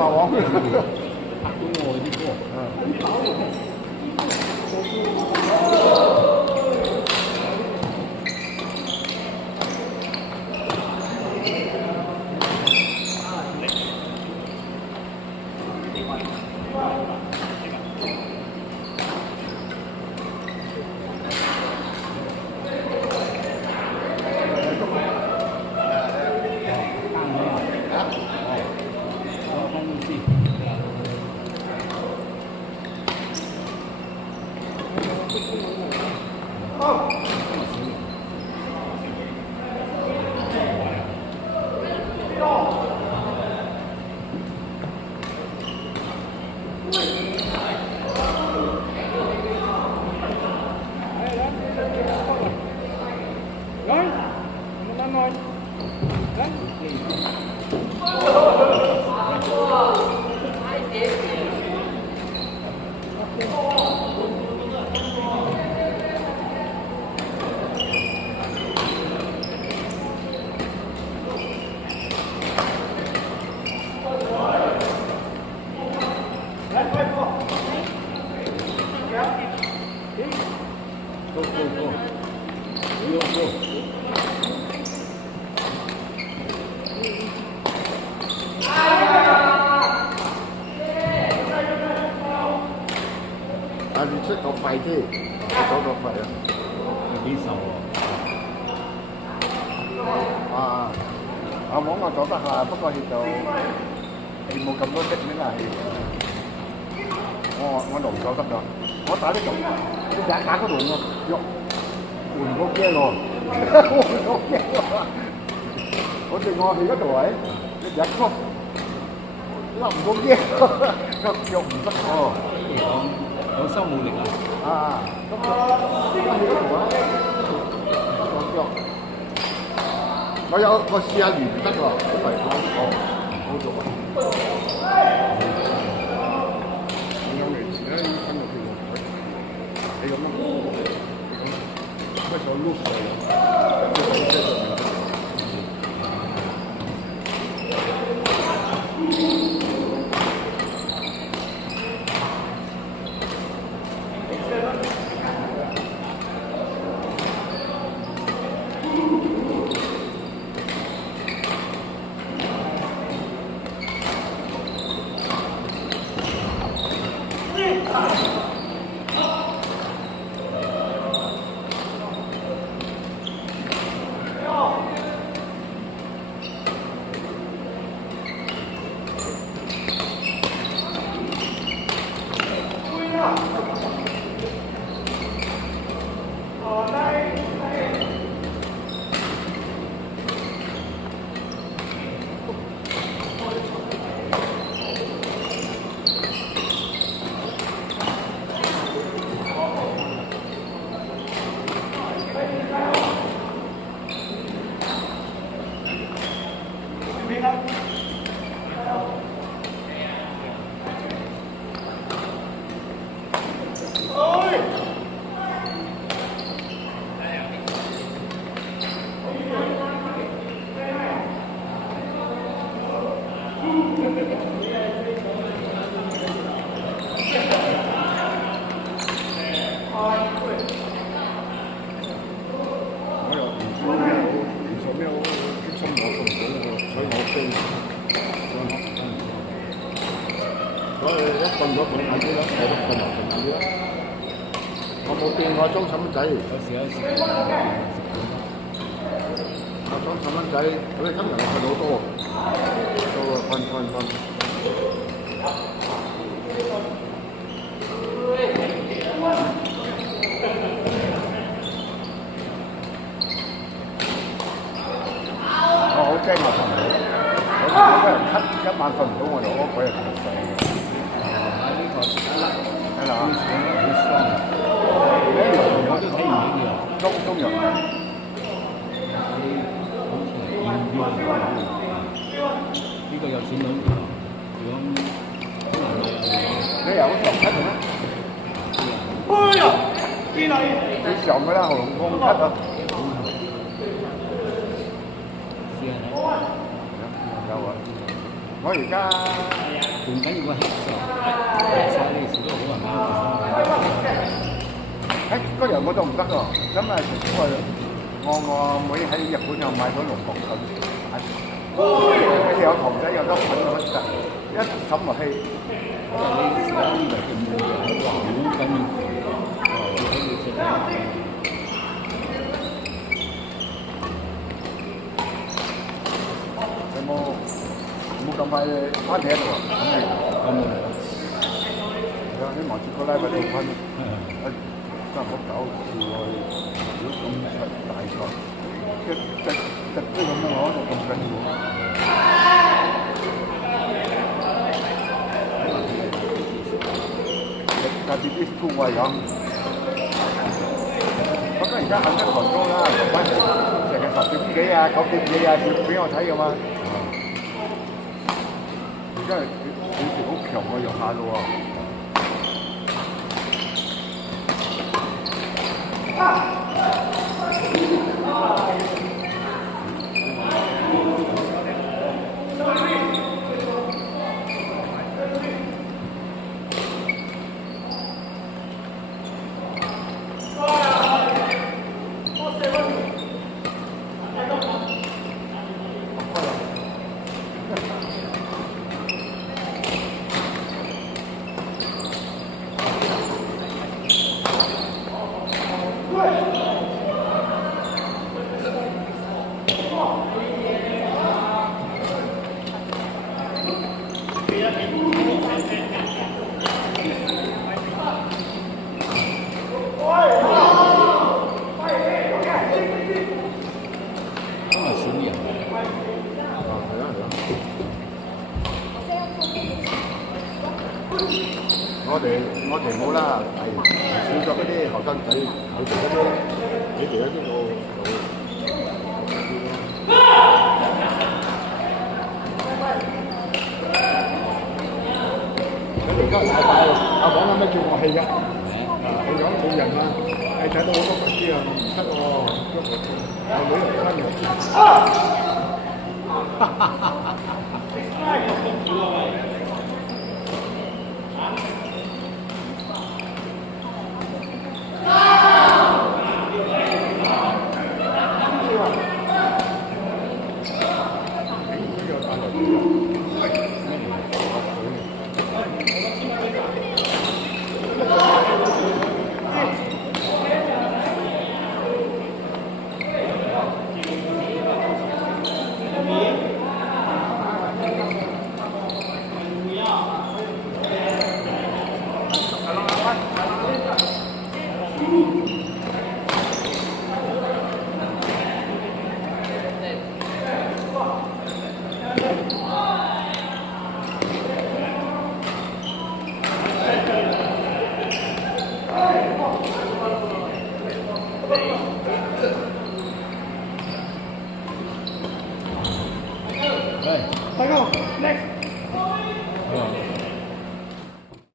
嘛喎。拍到我啲波。啊！你出個肺添，走個肺啊！有幾瘦喎？啊！阿網我走得下，不過佢就係冇咁多的咩啦，係。我龍走得㗎，我打呢種，你打嗰龍喎，喐換個機喎，換個機喎。我哋我去嗰度位，你日光冧個機，個腳唔得喎。有心冇力啊！啊，咁而家去嗰度啊，個腳。我試下練唔得喎，好做啊！你有嚟遲咧，分到跳落去，你咁樣，咩手碌嚟啊？所以一瞓咗瞓晏啲啦，我都瞓埋瞓晏啲啦。我冇變我裝細蚊仔，我裝細蚊仔，咁你今日我瞓好多，到瞓。我好驚我瞓唔到，我俾人咳一晚瞓唔到，我就屙鬼入睡。係啦，我都睇唔起佢。中人，呢個有錢佬，如果好難買。你有撞咳嘅咩？哎呀，邊嚟？你撞嘅啦，喉嚨痛咳啊！試下睇。有啊，我而家。緊要個氣勢，曬你時都好難誒嗰樣我都唔得喎，咁啊我妹喺日本又買咗龍鳳粉，佢有糖仔有得粉有得食，一冚落去，因為你時間呢個嘅冇嘢，好緊要，可以食得。冇咁快翻嚟喺度啊！咁係啊，希望接個禮拜做翻，差唔多9次喎，如果咁大個，一堆咁樣攞就咁緊要。特別啲粗位咁，不過而家肯得狂多啦，翻成日10點幾啊、9點幾啊，俾我睇㗎嘛。而家係好似好強嘅藥下咯喎。我哋冇啦，係少咗嗰啲後生仔，佢哋嗰啲，你哋嗰啲冇。佢而家禮拜阿講緊咩叫我氣㗎？佢講冇人啊，係睇到好多粉絲啊，唔得喎，我女又翻嚟。Hey. Let's go. Next.